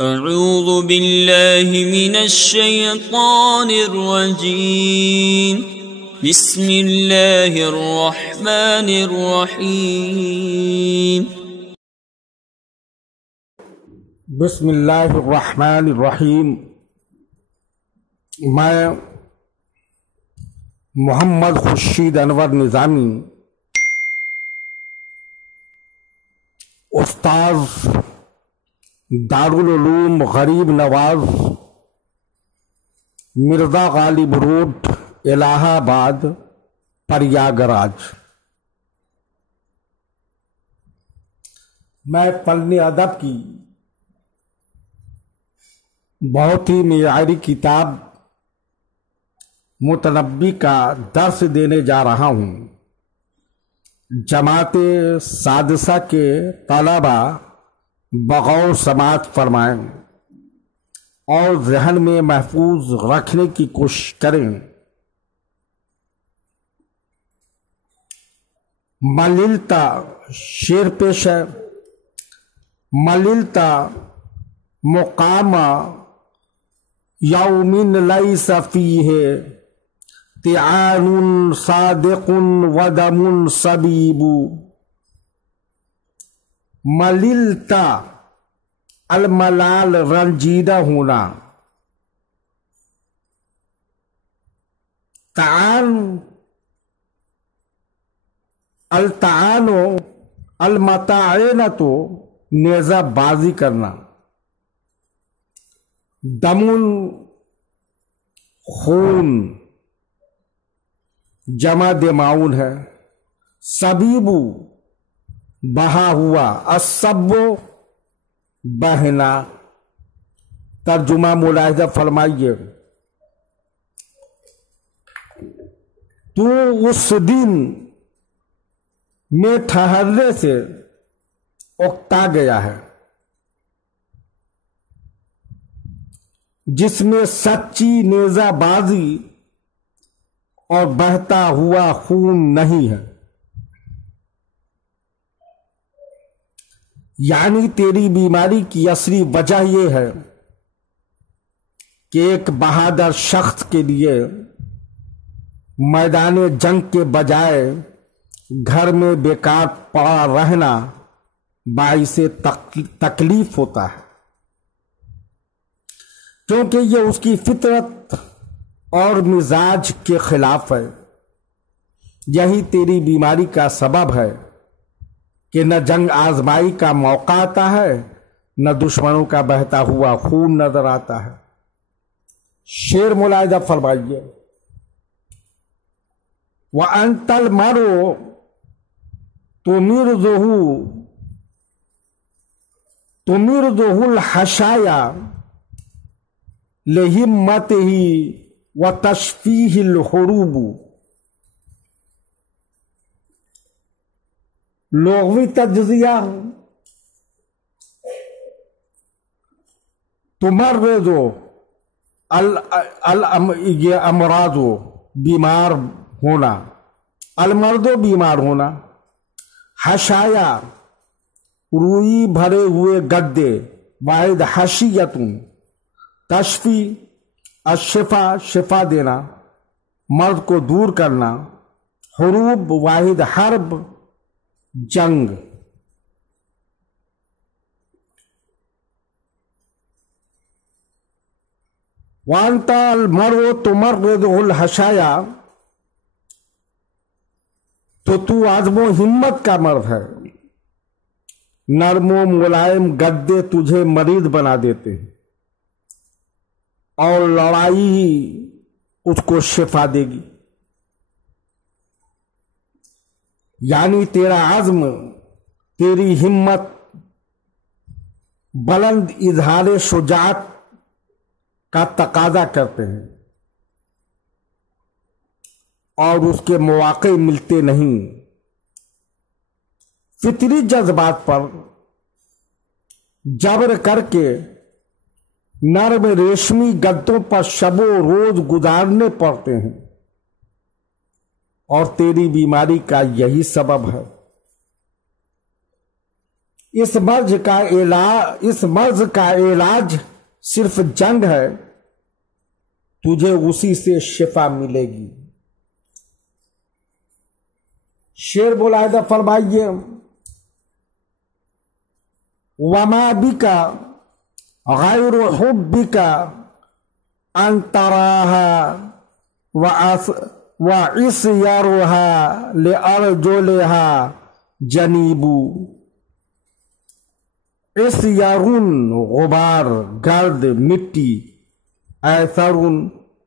اعوذ باللہ من الشیطان الرجیم بسم اللہ الرحمن الرحیم بسم اللہ الرحمن الرحیم۔ میں محمد خورشید انور نظامی، استاذ دارالعلوم غریب نواز، مرزا غالب روڈ، الہ آباد، پریاگراج۔ میں فن ادب کی بہت ہی معیاری کتاب متنبی کا درس دینے جا رہا ہوں۔ جماعت سادسہ کے طلباء بغور سماعت فرمائیں اور ذہن میں محفوظ رکھنے کی کوشش کریں۔ مللتا شعر پیش ہے۔ مللتا مقام یوم لیس فیہ طعان صادق ودم صبیب۔ مللتا الملال رنجیدہ ہونا، تعان التعان المتاعنت نیزہ بازی کرنا، دمن خون جمع دماؤن ہے، صبیبو بہا ہوا، الصب بہنا۔ ترجمہ ملاحظہ فرمائیے۔ تو اس دن میں ٹھہرنے سے اکتا گیا ہے جس میں سچی نیزہ بازی اور بہتا ہوا خون نہیں ہے۔ یعنی تیری بیماری کی اصلی وجہ یہ ہے کہ ایک بہادر شخص کے لیے میدان جنگ کے بجائے گھر میں بیکار پڑا رہنا باعث تکلیف ہوتا ہے، کیونکہ یہ اس کی فطرت اور مزاج کے خلاف ہے۔ یہی تیری بیماری کا سبب ہے کہ نہ جنگ آزمائی کا موقع آتا ہے، نہ دشمنوں کا بہتا ہوا خون نظر آتا ہے۔ شعر ملاحظہ فرمائیے۔ وَأَنْتَ الْمَرْءُ تُمِرْضُهُ الْحَشَايَا لِهِمَّتِهِ وَتَشْفِيهِ الْحُرُوبُ۔ لغوی تجزیہ: تمرض الامراض بیمار ہونا، المرض بیمار ہونا، حشایا روئی بھرے ہوئے گدے، واحد حشیت تشفی الشفا شفا دینا، مرض کو دور کرنا، حروب واحد حرب جنگ۔ وانت المرء تمرض الحشایا، تو عزم و ہمت کا مرد ہے۔ نرم و ملائم گدے تجھے مریض بنا دیتے ہیں اور لڑائی ہی اس کو شفا دے گی۔ یعنی تیرا عزم، تیری ہمت بلند اظہار شجاعت کا تقاضا کرتے ہیں اور اس کے مواقع ملتے نہیں۔ فطری جذبات پر جبر کر کے نرم ریشمی گدوں پر شب و روز گزارنے پڑتے ہیں، اور تیری بیماری کا یہی سبب ہے۔ اس مرض کا علاج صرف جنگ ہے، تجھے اسی سے شفا ملے گی۔ شیر ملاحظہ فرمائیے، وما بکا غیر حبک ان تراها وعصیارها لأرجلها جنیب۔ عصیارون غبار، گرد، مٹی، ایثرون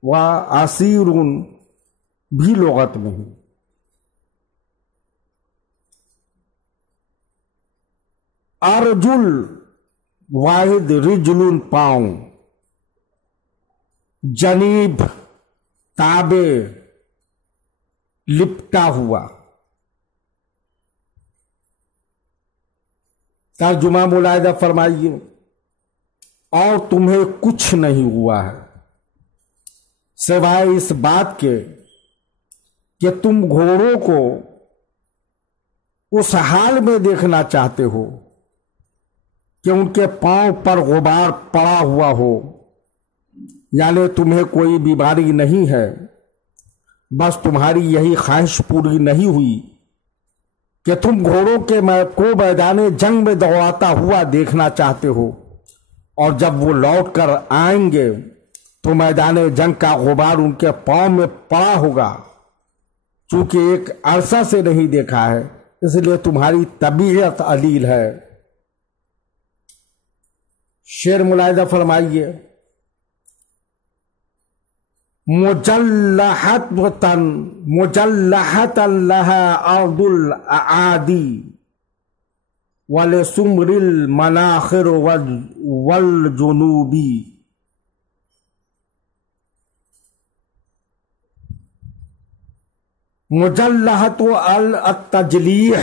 و عصیرون بھی لغت میں ہے۔ ارجل واحد، رجلون پاؤں، جنیب تابع لپٹا ہوا۔ ترجمہ ملاحظہ فرمائیے، اور تمہیں کچھ نہیں ہوا ہے سوائے اس بات کے کہ تم گھوڑوں کو اس حال میں دیکھنا چاہتے ہو کہ ان کے پاؤں پر غبار پڑا ہوا ہو، یعنی تمہیں کوئی بیماری نہیں ہے، بس تمہاری یہی خواہش پوری نہیں ہوئی کہ تم گھوڑوں کو میدان جنگ میں دوڑاتا ہوا دیکھنا چاہتے ہو، اور جب وہ لوٹ کر آئیں گے تو میدان جنگ کا غبار ان کے پاؤں میں پڑا ہوگا۔ چونکہ ایک عرصہ سے نہیں دیکھا ہے، اس لیے تمہاری طبیعت علیل ہے۔ شعر ملاحظہ فرمائیے، مجلحۃ لها ارض الاعادی ولسمر المناخر والجنوبی۔ مجلحۃ التجلیح،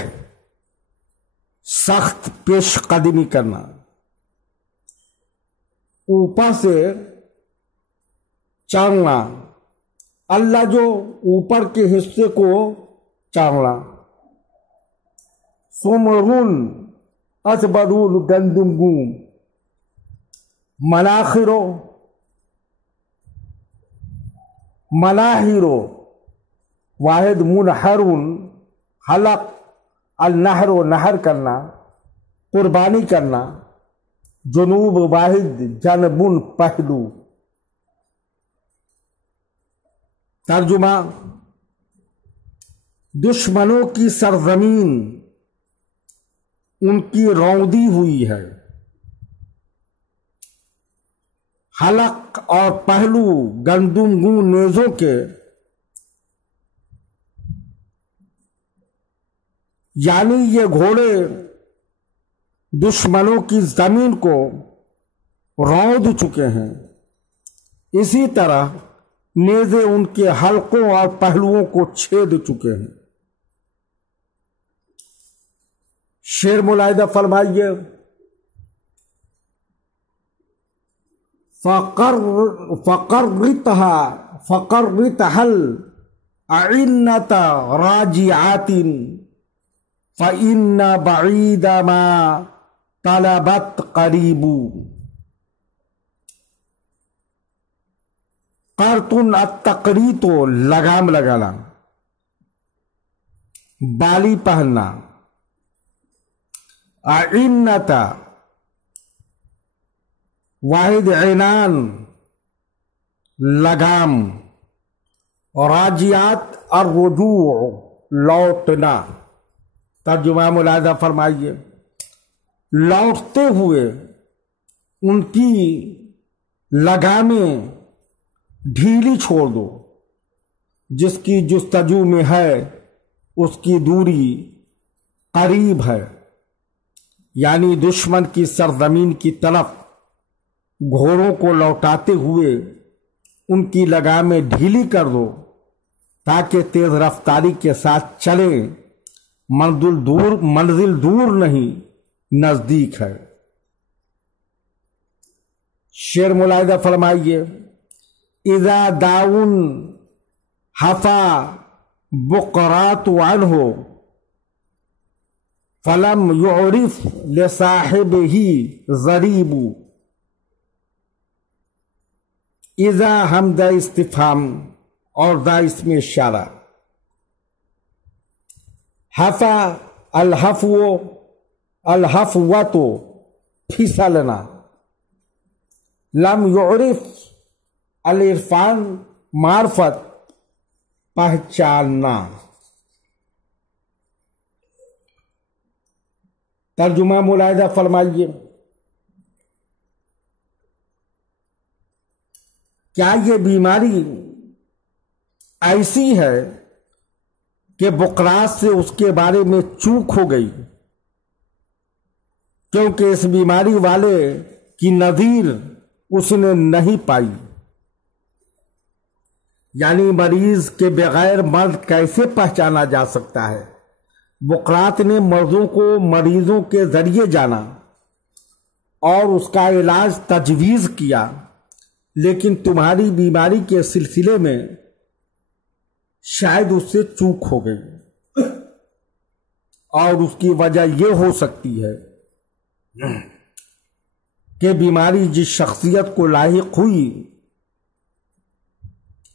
سخت پیش قدمی کرنا، اوپر سے چڑھنا، اللہ جو اوپر کے حصے کو چڑھنا۔ سمرون اسبرون گندمگون، مناخرو مناہرو واحد منحرون، حلق النہر و نہر کرنا، قربانی کرنا۔ جنوب واحد جنبن پہلو۔ ترجمہ، دشمنوں کی سرزمین ان کی روندی ہوئی ہے، حلق اور پہلو گندم گون نیزوں کے، یعنی یہ گھوڑے دشمنوں کی زمین کو روند چکے ہیں، اسی طرح نیزے ان کے حلقوں اور پہلوؤں کو چھید چکے ہیں۔ شعر ملاحظہ فرمائیے، فقرتها الأعنة راجعات فإن بعيد ما طلبت قریب۔ قرتن التقریت، لگام لگانا، بالی پہننا۔ اعنت واحد عنان، لگام۔ راجعات الرجوع، لوٹنا۔ ترجمہ ملاحظہ فرمائیے، لوٹتے ہوئے ان کی لگامیں ڈھیلی چھوڑ دو، جس کی جستجو میں ہے اس کی دوری قریب ہے، یعنی دشمن کی سرزمین کی طرف گھوڑوں کو لوٹاتے ہوئے ان کی لگامیں ڈھیلی کر دو تاکہ تیز رفتاری کے ساتھ چلیں، منزل دور نہیں نزدیک ہے۔ شعر ملاحظہ فرمائیے، اذا داؤن حفا بقرات عنہ فلم یعرف لصاحبہ ضریب اذا حمد استفہام اور دا اسم اشارہ. حفا الحفوۃ پھسلنا. لم یعرف العرفان معرفت پہچاننا. ترجمہ ملاحظہ فرمائیے. کیا یہ بیماری ایسی ہے کہ بقراس سے اس کے بارے میں چوک ہو گئی، کیونکہ اس بیماری والے کی نظیر اس نے نہیں پائی؟ یعنی مریض کے بغیر مرض کیسے پہچانا جا سکتا ہے؟ بقراط نے مرضوں کو مریضوں کے ذریعے جانا اور اس کا علاج تجویز کیا، لیکن تمہاری بیماری کے سلسلے میں شاید اس سے چوک ہو گئی، اور اس کی وجہ یہ ہو سکتی ہے کہ بیماری جس شخصیت کو لاحق ہوئی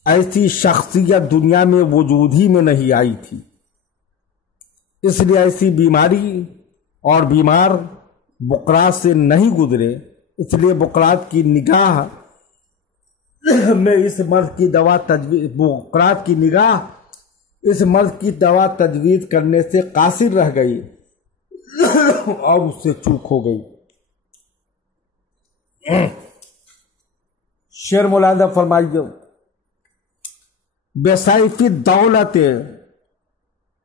ایسی شخصیت دنیا میں وجود ہی میں نہیں آئی تھی، اس لیے ایسی بیماری اور بیمار بقراط سے نہیں گزرے، اس لیے بقراط کی نگاہ میں اس مرض کی دوا تجویز بقراط کی نگاہ اس مرض کی دوا تجویز کرنے سے قاصر رہ گئی اور اس سے چوک ہو گئی. شعر ملاحظہ فرمائیے. بسیف الدولت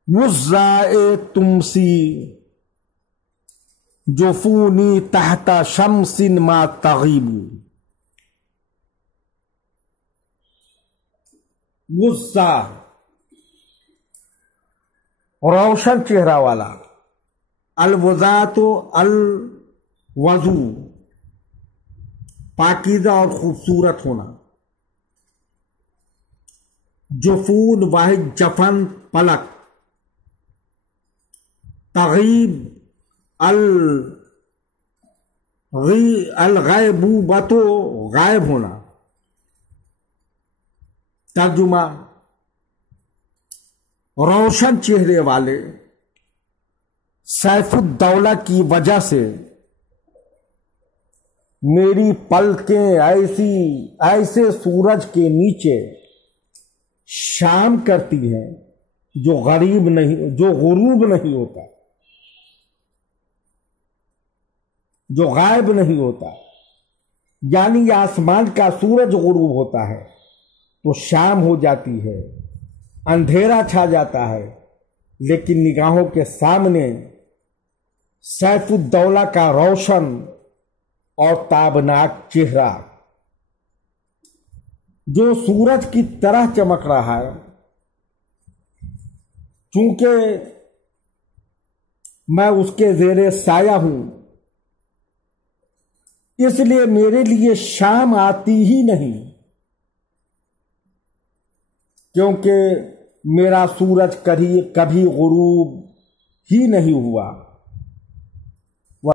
وزائے تمسی جفونی تحت شمس ما تغیب. وزا روشن چہرہ والا، الوزات الوضو پاکیزہ اور خوبصورت ہونا، جفون واحد جفن پلک، تغیب الغیبوبت غائب ہونا. ترجمہ: روشن چہرے والے سیف الدولہ کی وجہ سے میری پلکیں ایسے سورج کے نیچے شام کرتی ہیں جو غروب نہیں ہوتا، جو غائب نہیں ہوتا. یعنی آسمان کا سورج غروب ہوتا ہے تو شام ہو جاتی ہے، اندھیرا چھا جاتا ہے، لیکن نگاہوں کے سامنے سیف الدولہ کا روشن اور تابناک چہرہ جو سورج کی طرح چمک رہا ہے. چونکہ میں اس کے زیر سایہ ہوں، اس لیے میرے لیے شام آتی ہی نہیں، کیونکہ میرا سورج کبھی غروب ہی نہیں ہوا.